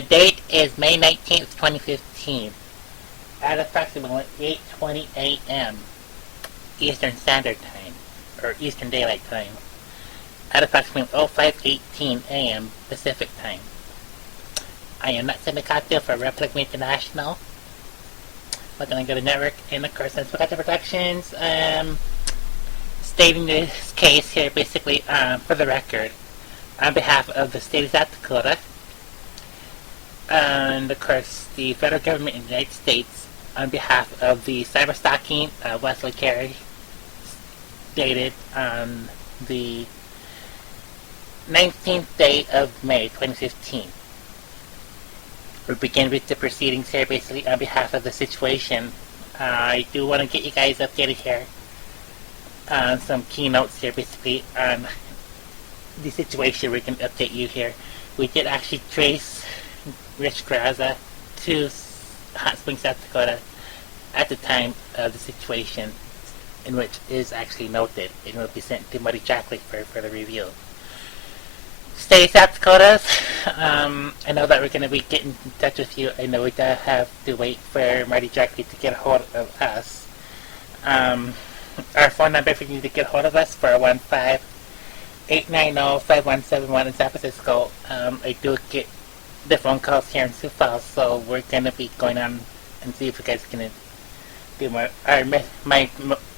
The date is May 19th, 2015, at approximately 8:20 a.m. Eastern Standard Time, or Eastern Daylight Time, at approximately 05:18 a.m. Pacific Time. I am not Semicopter for Republic International. We're going to go to network, and of course, Semicopter Productions, stating this case here basically for the record, on behalf of the state of South Dakota, and of course, the federal government in the United States, on behalf of the cyberstalking of Wesley Carey, dated on the 19th day of May 2015. We'll begin with the proceedings here basically on behalf of the situation. I do want to get you guys updated here on some keynotes here basically on the situation. We can update you here. We did actually trace Rich Graza to Hot Springs, South Dakota at the time of the situation, in which is actually noted. It will be sent to Marty Jackley for further review. Stay South Dakota. I know that we're going to be getting in touch with you. I know we have to wait for Marty Jackley to get a hold of us. Our phone number if you need to get a hold of us, 415-890-5171 in San Francisco. I do get the phone calls here in Sioux Falls, so we're going to be going on and see if you guys can do more. My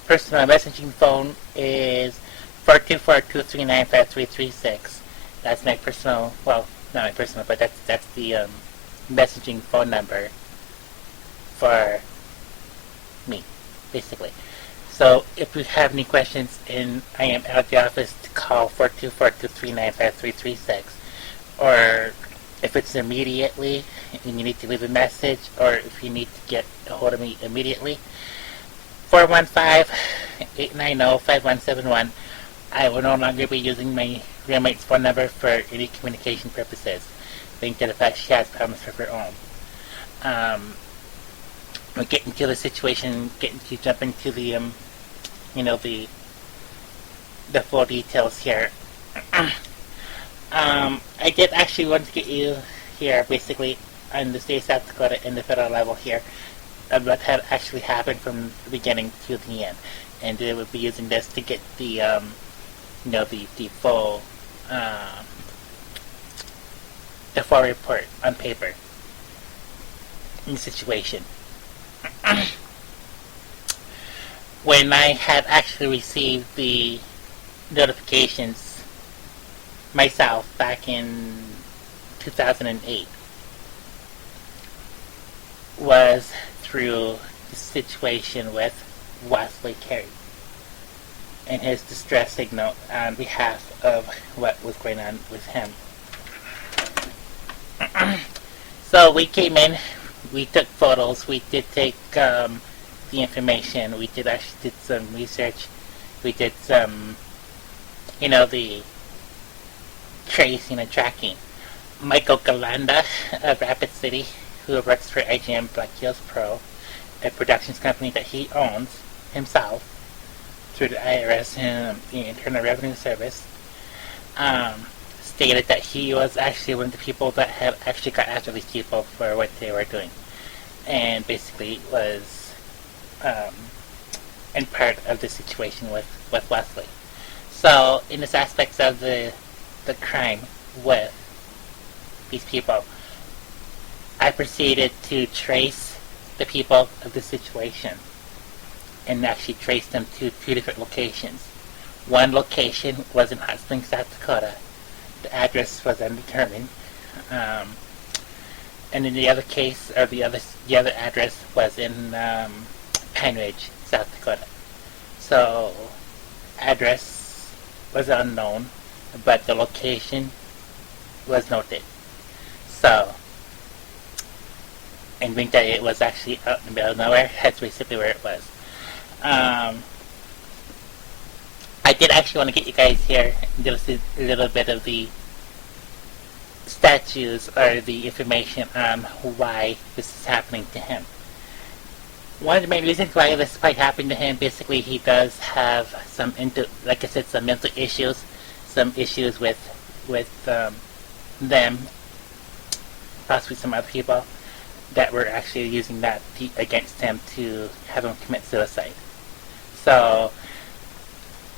personal messaging phone is 424-239-5336. That's my personal, well, not my personal, but that's the messaging phone number for me, basically. So if you have any questions, and I am out of the office, to call 424-239-5336, or if it's immediately and you need to leave a message, or if you need to get a hold of me immediately, 415-890-5171. I will no longer be using my roommate's phone number for any communication purposes. Think that the fact she has problems of her own. We'll get into the situation, jump into the, the full details here. I did actually want to get you here, basically, on the state of South Dakota and the federal level here, of what had actually happened from the beginning to the end. And we will be using this to get the, the full report on paper in the situation. When I had actually received the notifications myself back in 2008 was through the situation with Wesley Carey and his distress signal on behalf of what was going on with him. So we came in, we took photos, we did take the information, we did some research, we did some, the tracing and tracking. Michael Galanda of Rapid City, who works for IGM Black Hills Pro, a productions company that he owns himself through the IRS and the Internal Revenue Service, stated that he was actually one of the people that had actually got after these people for what they were doing, and basically was in part of the situation with Wesley. So in this aspects of the crime with these people, I proceeded to trace the people of the situation and actually trace them to two different locations. One location was in Hot Springs, South Dakota. The address was undetermined. And in the other case, or the other address was in Pine Ridge, South Dakota. So, address was unknown, but the location was noted. So, and being that it was actually out in the middle of nowhere, that's basically where it was. I did actually want to get you guys here and give us a little bit of the statues or the information on why this is happening to him. One of the main reasons why this might happen to him, basically he does have some, like I said, some mental issues, some issues with them possibly some other people that were actually using that against him to have him commit suicide. So,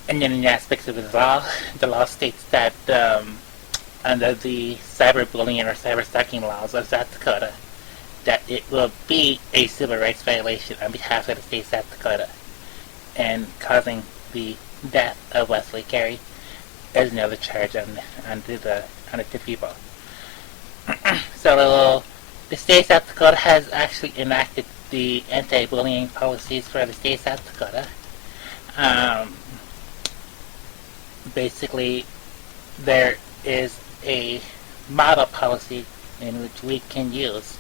and then in the aspects of the law states that under the cyberbullying or cyberstalking laws of South Dakota, that it will be a civil rights violation on behalf of the state of South Dakota, and causing the death of Wesley Carey is another charge on the two people. So the state of South Dakota has actually enacted the anti-bullying policies for the state of South Dakota. Basically, there is a model policy in which we can use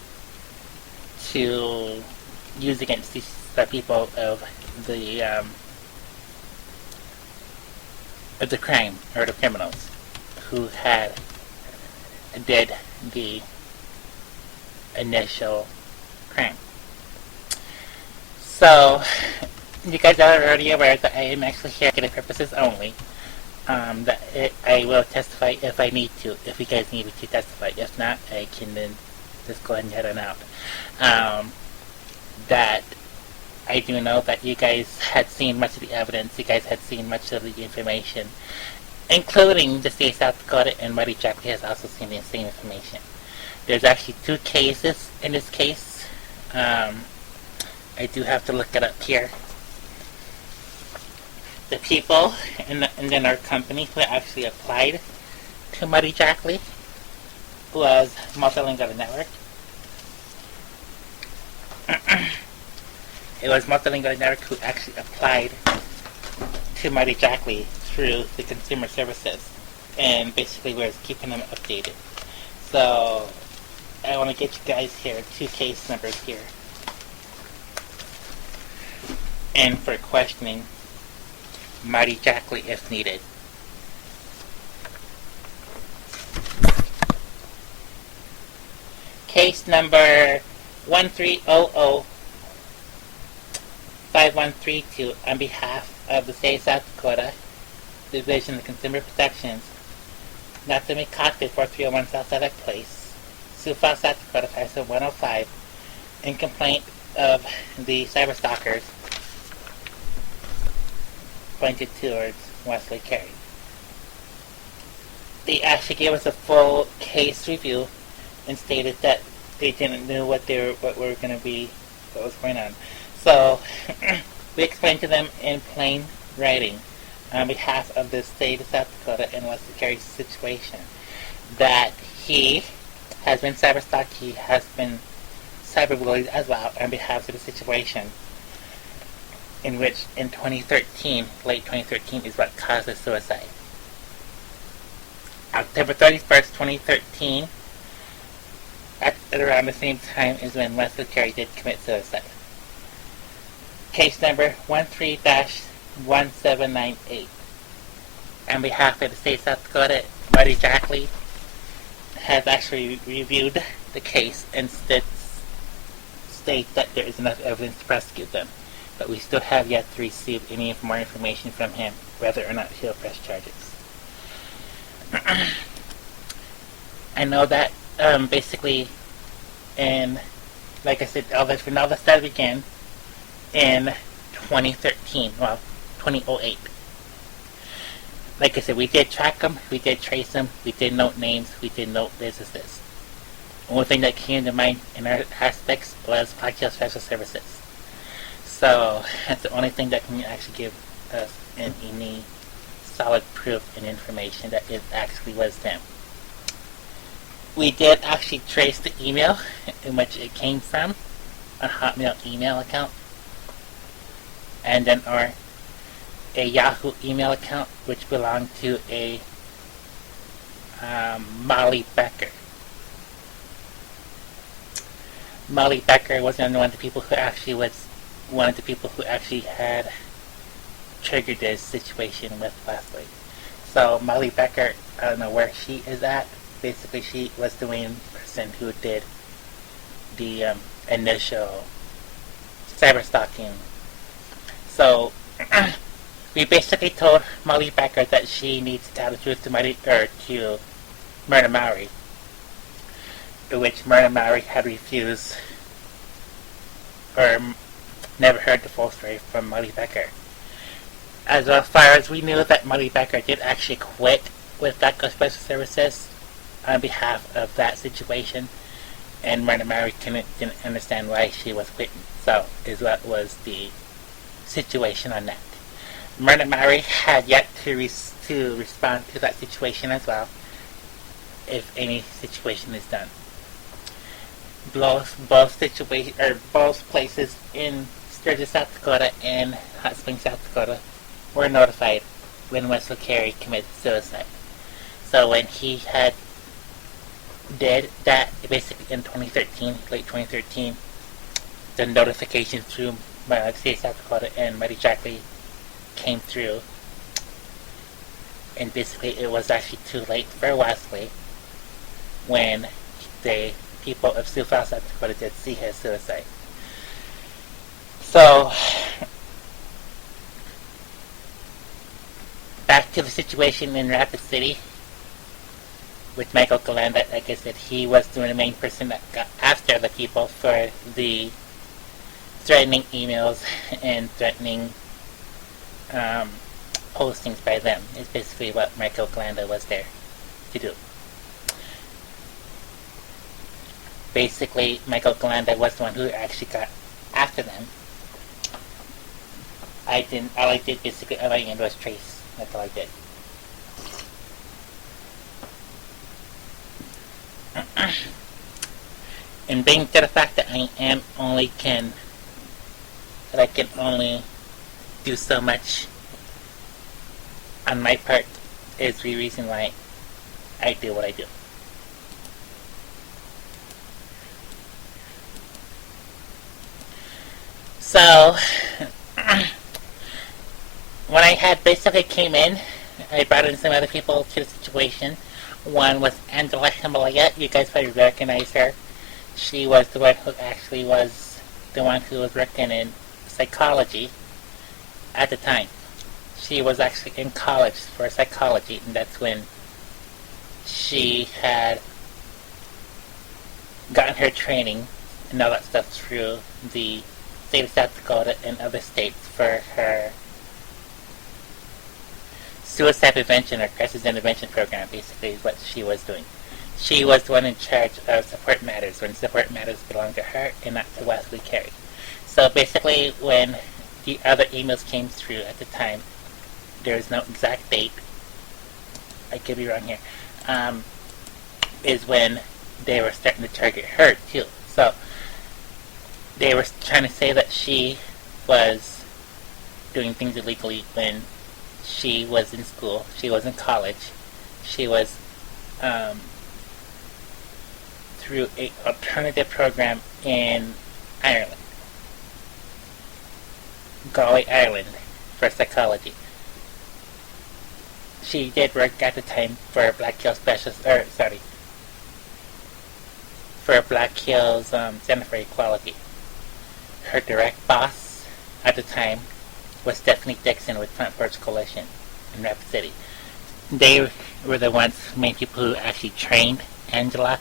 to use against these people of the crime or the criminals who did the initial crime. So, you guys are already aware that I am actually here for purposes only. I will testify if I need to, if you guys need me to testify. If not, I can then just go ahead and head on out. That I do know that you guys had seen much of the evidence, you guys had seen much of the information, including the state of South Dakota, and Marty Jackley has also seen the same information. There's actually 2 cases in this case. I do have to look it up here. The people and then our company who actually applied to Marty Jackley was Multilingual Network. It was Multilingual Network who actually applied to Marty Jackley through the consumer services, and basically was keeping them updated. So I want to get you guys here 2 case numbers here, and for questioning Marty Jackley if needed. Case number 1300-5132 on behalf of the state of South Dakota Division of Consumer Protections, Natsume Cockpit 4301 South Sadek Place, Sioux Falls, South Dakota 57105, in complaint of the cyberstalkers pointed towards Wesley Carey. They actually gave us a full case review and stated that they didn't know what was going on. So we explained to them in plain writing on behalf of the state of South Dakota and Wesley Carey's situation that he has been cyberstalked, he has been cyberbullied as well on behalf of the situation, in which in 2013, late 2013, is what caused his suicide. October 31st, 2013, at around the same time is when Wesley Carey did commit suicide. Case number 13-1798. On behalf of the state of South Dakota, Marty Jackley has actually reviewed the case and states that there is enough evidence to prosecute them. But we still have yet to receive any more information from him, whether or not he'll press charges. I know that basically, and like I said, all this stuff began in 2013, 2008. Like I said, we did track them, we did trace them, we did note names, we did note this. The only thing that came to mind in our aspects was Podcast Special Services. So that's the only thing that can actually give us any solid proof and information that it actually was them. We did actually trace the email in which it came from, a Hotmail email account, and then a Yahoo email account which belonged to a Molly Becker. Molly Becker was one of the people who actually had triggered this situation with Wesley. So Molly Becker, I don't know where she is at. Basically, she was the main person who did the initial cyberstalking. So we basically told Molly Becker that she needs to tell the truth to Murder Maury. which Myrna Mowry had refused or never heard the full story from Molly Becker. As far as we knew, that Molly Becker did actually quit with DACA Special Services on behalf of that situation, and Myrna Mowry didn't understand why she was quitting. So, is what was the situation on that. Myrna Mowry had yet to respond to that situation as well, if any situation is done. Both places in Sturgis, South Dakota and Hot Springs, South Dakota were notified when Wesley Carey committed suicide. So when he did that, basically in 2013, late 2013, the notification through state of South Dakota and Mighty Jackley came through, and basically it was actually too late for Wesley when the people of Sioux Falls, South Dakota did see his suicide. So, back to the situation in Rapid City with Michael Galanda. Like I said, he was the main person that got after the people for the threatening emails and threatening postings by them. Is basically what Michael Galanda was there to do. Basically, Michael Galanda was the one who actually got after them. All I did basically, all I did was trace. That's all I did. And being to the fact that I can only do so much on my part is the reason why I do what I do. So, when I had basically came in, I brought in some other people to the situation. One was Angela Himalaya. You guys probably recognize her. She was the one who actually was the one who was working in psychology at the time. She was actually in college for psychology, and that's when she had gotten her training and all that stuff through the state of South Dakota and other states for her suicide prevention or crisis intervention program, basically is what she was doing. She was the one in charge of support matters when support matters belonged to her and not to Wesley Carey. So basically when the other emails came through at the time, there is no exact date, I could be wrong here, is when they were starting to target her too. So they were trying to say that she was doing things illegally when she was in school, she was in college, she was through an alternative program in Ireland, Galway, Ireland, for psychology. She did work at the time for Black Hills for Black Hills Center for Equality. Her direct boss at the time was Stephanie Dixon with Front Porch Coalition in Rapid City. They were the main people who actually trained Angela.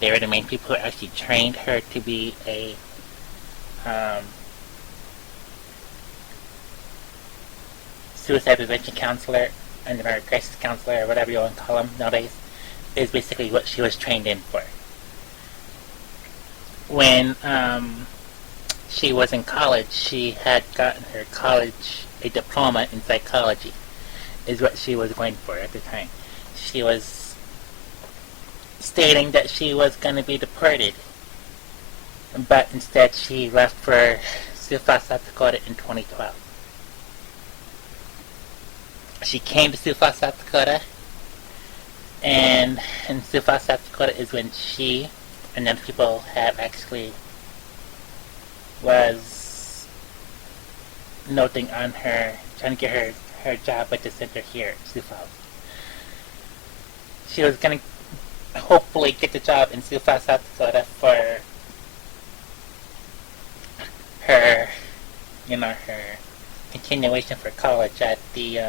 They were the main people who actually trained her to be a suicide prevention counselor and a crisis counselor, or whatever you want to call them nowadays, is basically what she was trained in for. When she was in college, she had gotten her college a diploma in psychology, is what she was going for at the time. She was stating that she was going to be deported, but instead she left for Sioux Falls, South Dakota in 2012. She came to Sioux Falls, South Dakota, and in Sioux Falls, South Dakota is when she and other people had actually was noting on her, trying to get her job at the center here at Sioux Falls. She was going to hopefully get the job in Sioux Falls, South Dakota for her, her continuation for college at the